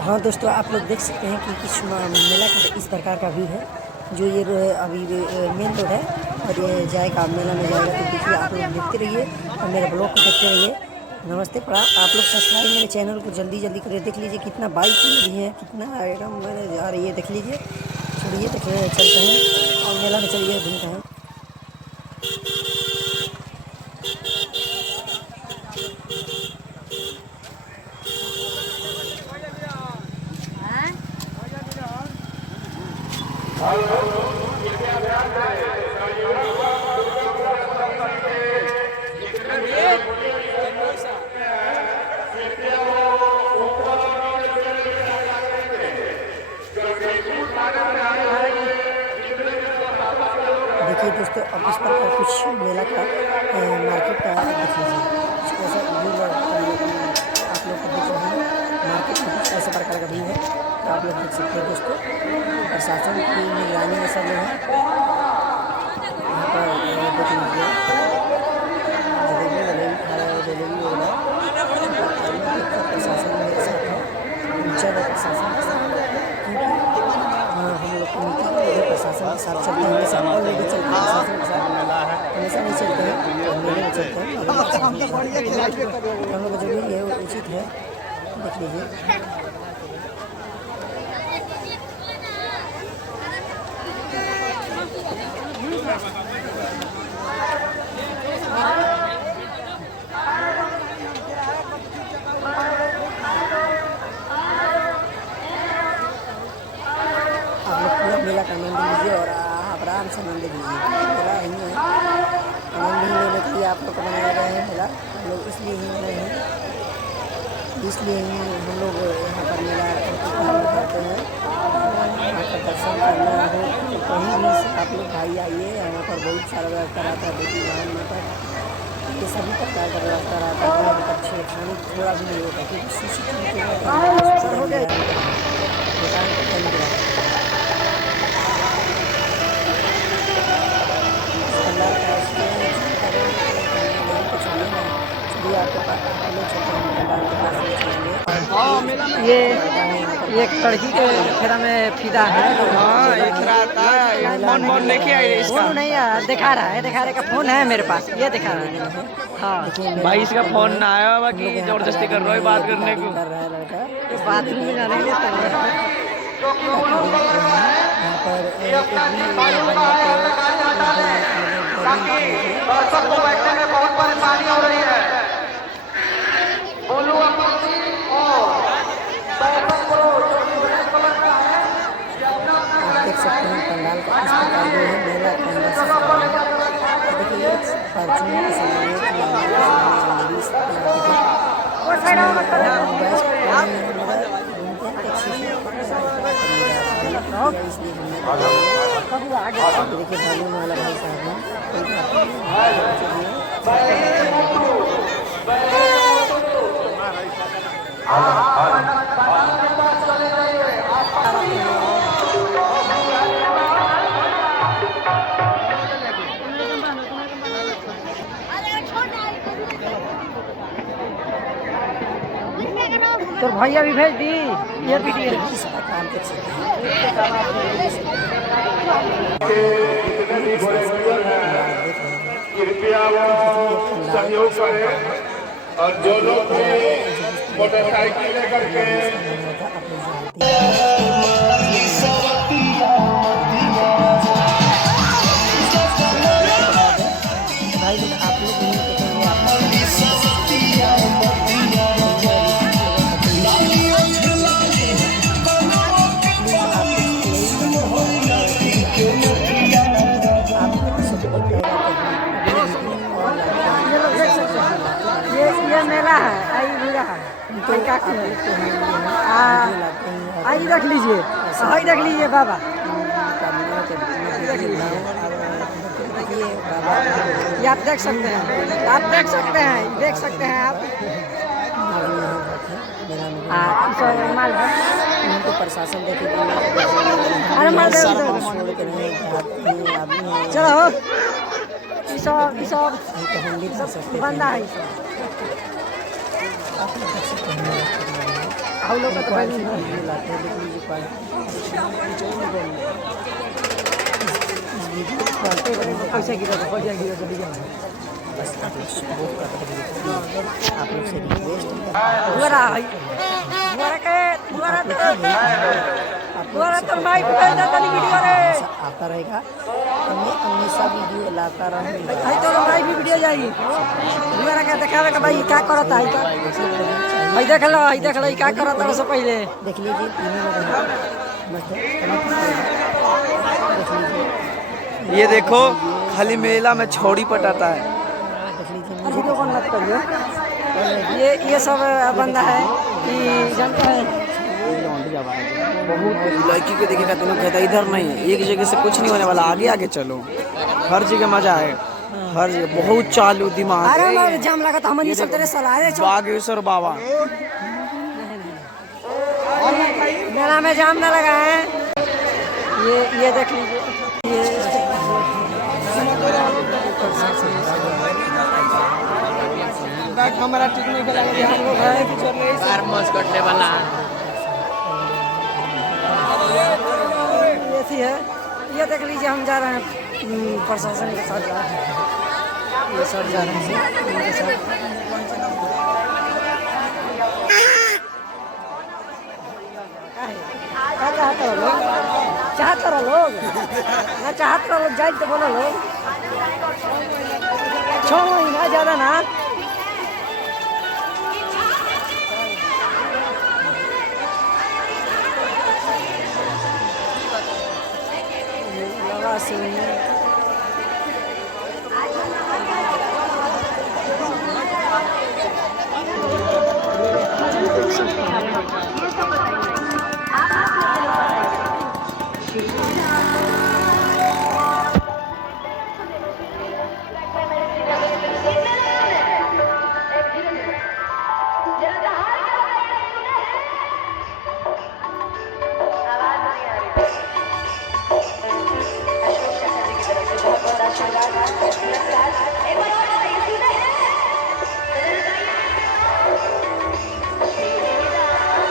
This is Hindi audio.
हाँ दोस्तों, आप लोग देख सकते हैं कि किस मेला का इस प्रकार का व्यू है। जो ये अभी मेन रोड है और ये जाएगा मेला में जाएगा। तो देखिए, आप लोग देखते रहिए और मेरे ब्लॉग को देखते रहिए। नमस्ते प्रणाम। आप लोग सब्सक्राइब मेरे चैनल को जल्दी जल्दी करिए। देख लीजिए कितना बाइक भी है, कितना आइटम मैंने जा रही है। देख लीजिए, चलिए चलते हैं और मेला में चलिए घूमते हैं। देखिए दोस्तों, अब इस प्रकार कुछ मेला का मार्केट का देख लीजिए। कुछ ऐसा व्यू आप लोग को देख रहे हैं। मार्केट में कुछ ऐसे प्रकार का व्यू है, तो आप लोग देख सकते हैं दोस्तों। प्रशासन की निगरानी में सब लोग हैं। यहाँ पर देख लीजिए, जलेबी वगैरह प्रशासन मेरे साथ है। चल प्रशासन के साथ, क्योंकि हम लोग कमेटी के प्रशासन के साथ चलते हैं हमेशा। ऑलरेडी चलते हैं प्रशासन के साथ, हमेशा नहीं चलते हैं, मेले में चलते हैं। हम लोग जो भी है वो उचित है। देख लीजिए, मेला का आनंद लीजिए और आप आराम से आनंद लीजिए। मेला ही है, आनंद ही लेने के लिए आप लोग को बनाया गया है मेला। हम लोग इसलिए ही रहे हैं, इसलिए ही हम लोग यहाँ पर मेला करते हैं। यहाँ पर दर्शन करना हो तो कहीं भी से आप लोग भाई आइए। यहाँ पर बहुत सारा व्यवस्था रहता है, बेटी बहन मतलब ये सभी प्रकार का व्यवस्था रहता है। छेड़खानी थोड़ा भी नहीं होता, क्योंकि CCTV हो गया दुकान पर कैमरा ये एक लड़की के फेरा में फिदा है। हाँ, एक रात आया, फोन लेके आई इसका। फोन नहीं यार, दिखा रहा है का फोन है मेरे पास, ये दिखा रहा है। हाँ भाई, इसका फोन ना आया होगा कि जबरदस्ती कर रहा है बात करने को। ये बाथरूम में जाने के लिए सबको बैठने में बहुत परेशानी हो रही है। बोलो और देख सकते हैं पंडाल का इस प्रकार जो है मेला के अंदर से देखिए फॉर्चूनर के सामने देखिए भागने वाला भाई साहब है। तो भैया भी भेज दी ये वीडियो। इस प्रकार देख सकते हैं। कृपया वो सहयोग करें और जो लोग भी मोटरसाइकिल लेकर के भाई लोग आप लोग ये मेला है, आई मेला है। आई रख लीजिए, आई रख लीजिए बाबा। ये आप देख सकते हैं, आप देख सकते हैं, देख सकते हैं आप। माल उनको प्रशासन देखे अरे माल चलो सब बंदा है। हम लोग का तो भाई नहीं है। वीडियो लाते हैं, देख लीजिए क्वालिटी पैसा गिरा तो पैसा गिरा तो दिया बस आप लोग सपोर्ट करते रहिए। आप लोग से रिक्वेस्ट दुआरा है दुआरा तो भाई पकड़ दे तनी वीडियो रे आता रहेगा, मैं हमेशा वीडियो लाता रहूँगा। भाई तो भाई भी वीडियो जाई दुआरा के दिखावे के भाई क्या करता है का भाई देख लो ई क्या करता है से पहले देख लीजिए तीनों लोग हैं। मस्त है, देख लीजिए ये देखो खाली मेला में छोड़ी पटाता है। देख लीजिए वीडियो कौन मत करियो ये सब बंदा है कि जानते हैं बहुत लड़की को देखेगा तो कहता है इधर नहीं, एक जगह से कुछ नहीं होने वाला, आगे आगे चलो, हर जगह मजा है, हर जगह बहुत चालू दिमाग। अरे हमारे जाम लगा तो हम ये सब तेरे सलाह बागेश्वर बाबा मेला में जाम ना लगा है। ये देख लीजिए हमारा ठीक नहीं लगा हम लोग है कटने वाला ये थी है। ये देख लीजिए हम जा रहे हैं प्रशासन के साथ जा रहे हैं, ये सब जा रहे हैं उनके साथ। क्या चाहते हो लोग ना चाहते रहो लोग जाए तो बोलो लोग 6 महीना ज़्यादा ना लगा से